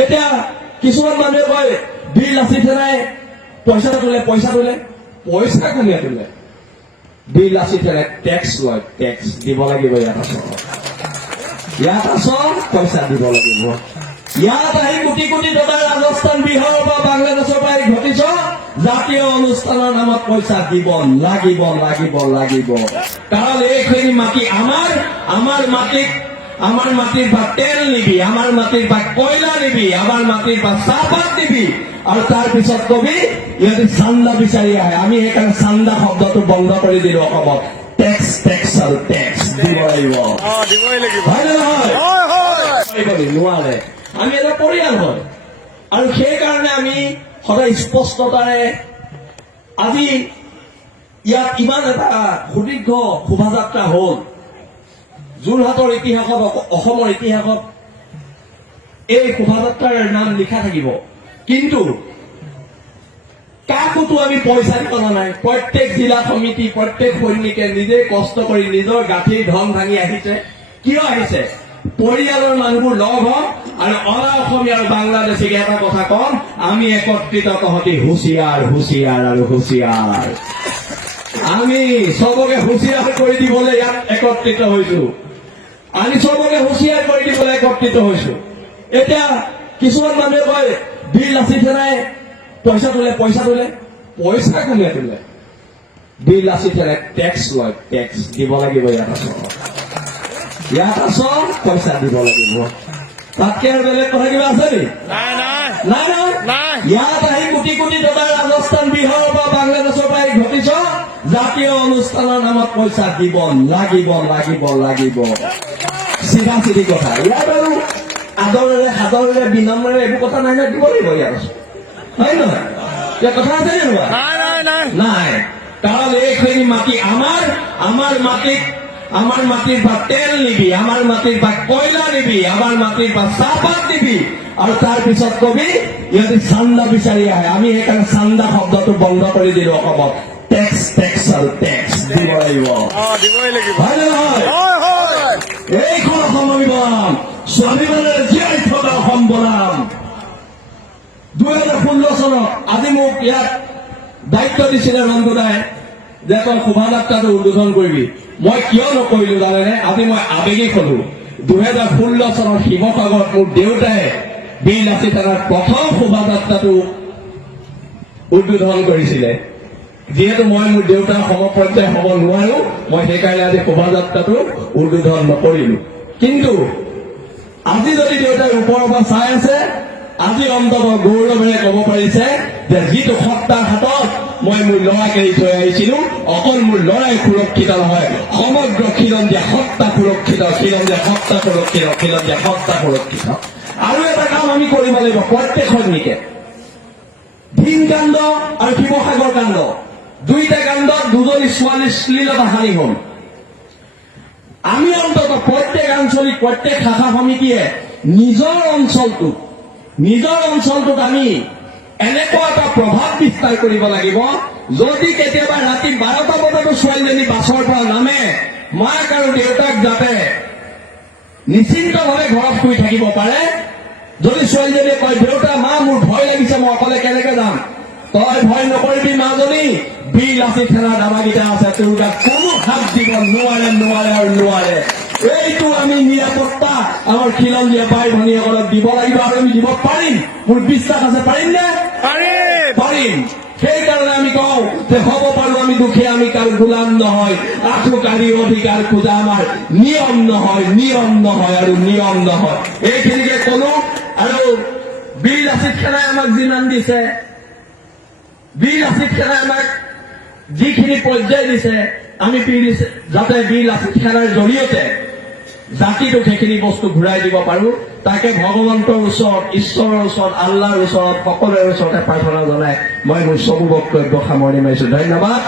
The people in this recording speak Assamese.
এতিয়া কিছুমান মানুহে কয় বিল লাচি ঠেলাই পইচা তোলে পইচা কোনে তোলে? বিল লাচি ঠেলাই টেক্স লয়, টেক্স দিব লাগিব। ইয়াত আছ পইচা দিব লাগিব। ইয়াত আহি কোটি কোটি টকা ৰাজস্থান বিহাৰৰ পৰা বাংলাদেশৰ পৰা ঘটিছ, জাতীয় অনুষ্ঠানৰ নামত পইচা দিব লাগিব। কাৰণ এইখিনি মাটি আমাৰ মাটিৰ পৰা তেল নিবি, আমাৰ মাটিৰ পৰা কয়লা নিবি, আমাৰ মাটিৰ পৰা চাহপাত দিবি, আৰু তাৰ পিছত কবি ইহঁতে চান্দা বিচাৰি আহে। আমি সেইকাৰণে চান্দা শব্দটো বন্ধ কৰি দিলো অসমত। টেক্স আৰু টেক্স দিব লাগিব, হয় নে নহয়? নোৱাৰে। আমি এটা পৰিয়াল হয়, আৰু সেইকাৰণে আমি সদায় স্পষ্টতাৰে আজি ইয়াত ইমান এটা সুদীৰ্ঘ শোভাযাত্ৰা হ'ল। যোৰহাটৰ ইতিহাসত, অসমৰ ইতিহাসত এই শোভাযাত্ৰাৰ নাম লিখা থাকিব। কিন্তু কাকোতো আমি পইচা দিব নাই। প্ৰত্যেক জিলা সমিতি, প্ৰত্যেক সৈনিকে নিজে কষ্ট কৰি নিজৰ গাঁঠিৰ ধন ভাঙি আহিছে। কিয় আহিছে? পৰিয়ালৰ মানুহবোৰ লগ হম আৰু অনা অসমীয়া আৰু বাংলাদেশীক এটা কথা কম, আমি একত্ৰিত, তহঁতি হুঁচিয়াৰ আৰু হুঁচিয়াৰ। আমি চবকে হুঁচিয়াৰ কৰি দিবলৈ ইয়াত একত্ৰিত হৈছো। এতিয়া কিছুমান মানুহে কয় বিল লাচি ঠেলাই পইচা তোলে পইচা কোনে তোলে? বিল লাচি ঠেলাই টেক্স লয়, টেক্স দিব লাগিব। ইয়াত আছ পইচা দিব লাগিব। তাতকে আৰু বেলেগ কথা কিবা আছে নেকি? নাই। ইয়াত আহি কোটি কোটি টকা ৰাজস্থান বিহাৰৰ পৰা বাংলাদেশৰ পৰা ঘটিছ, জাতীয় অনুষ্ঠানৰ নামত পইচা দিব লাগিব। চিধা চিধি কথা। ইয়াত আৰু আদৰেৰে সাদৰেৰে বিনম্ৰেৰে এইবোৰ কথা নাই, দিব লাগিব ইয়াত, হয় নহয়? ইয়াৰ কথা আছে নে নাই? কাৰণ এইখিনি মাটি আমাৰ মাটিৰ পৰা তেল নিবি, আমাৰ মাটিৰ পৰা কয়লা নিবি, আমাৰ মাটিৰ পৰা চাহপাত দিবি, আৰু তাৰ পিছত কবি ইহঁতে চান্দা বিচাৰি আহে। আমি সেইকাৰণে চান্দা শব্দটো বন্ধ কৰি দিলো অসমত। টেক্স আৰু টেক্স দিব লাগিব, হয় নে নহয়? এইখন অসম আমি বনাম, স্বাভিমানেৰে জীয়াই থকা অসম বনাম। 2016 চনত আজি মোক ইয়াত দায়িত্ব দিছিলে ৰঞ্জুদাই যে তই শোভাযাত্ৰাটো উদ্বোধন কৰিবি। মই কিয় নকৰিলো জানেনে? আজি মই আবেগিক হলো। 2016 চনত শিৱসাগৰত মোৰ দেউতাই বিল লাচি ঠেলাৰ প্ৰথম শোভাযাত্ৰাটো উদ্বোধন কৰিছিলে। যিহেতু মই মোৰ দেউতাৰ সমপৰ্যায় হ'ব নোৱাৰো, মই সেইকাৰণে আজি শোভাযাত্ৰাটো উদ্বোধন নকৰিলো। কিন্তু আজি যদি দেউতাই ওপৰৰ পৰা চাই আছে, আজি অন্তত গৌৰৱেৰে ক'ব পাৰিছে যে যিটো সত্তাৰ হাতত মই মোৰ ল'ৰাক এৰি থৈ আহিছিলো, অকল মোৰ ল'ৰাই সুৰক্ষিত নহয়, সমগ্ৰ খিলঞ্জীয়া সত্তা সুৰক্ষিত। আৰু এটা কাম আমি কৰিব লাগিব, প্ৰত্যেক সৈনিকে। ভীম কাণ্ড আৰু শিৱসাগৰ কাণ্ড, দুইটা কাণ্ডত দুজনী ছোৱালীৰ শ্লীলতা হানি হ'ল। আমি অন্তত প্ৰত্যেক আঞ্চলিক, প্ৰত্যেক শাখা সমিতিয়ে নিজৰ অঞ্চলটোত আমি এনেকুৱা এটা প্ৰভাৱ বিস্তাৰ কৰিব লাগিব, যদি কেতিয়াবা ৰাতি 12টা বজাতো ছোৱালীজনী বাছৰ পৰা নামে, মাক আৰু দেউতাক যাতে নিশ্চিন্তভাৱে ঘৰত শুই থাকিব পাৰে। যদি ছোৱালীজনীয়ে কয় দেউতা মা মোৰ ভয় লাগিছে, মই অকলে কেনেকে যাম? তই ভয় নকৰিবি মাজনী, বিল লাচি ঠেলা দাবাকেইটা আছে, তোৰ গাত কোনো হাত দিব নোৱাৰে। এইটো আমি নিৰাপত্তা আমাৰ খিলঞ্জীয়া ভাই ভনীসকলক দিব লাগিব, আৰু আমি দিব পাৰিম। মোৰ বিশ্বাস আছে, পাৰিম নে? পাৰিম। সেইকাৰণে আমি কওঁ যে হ'ব পাৰো আমি দুখীয়া, আমি কাৰো গোলাম নহয়। আঠুকাৰী অধিকাৰ খোজা আমাৰ নিয়ম নহয়। এইখিনিকে কলো। আৰু বিল লাচি ঠেলাই আমাক যিমান দিছে, আমাক যিখিনি পৰ্যায় দিছে, আমি যাতে বিল লাচি ঠেলাৰ জৰিয়তে জাতিটোক সেইখিনি বস্তু ঘূৰাই দিব পাৰো, তাকে ভগৱন্তৰ ওচৰত, ঈশ্বৰৰ ওচৰত, আল্লাহৰ ওচৰত, সকলোৰে ওচৰতে প্ৰাৰ্থনা জনাই মই মোৰ চবু বক্তব্য সামৰণি মাৰিছো। ধন্যবাদ।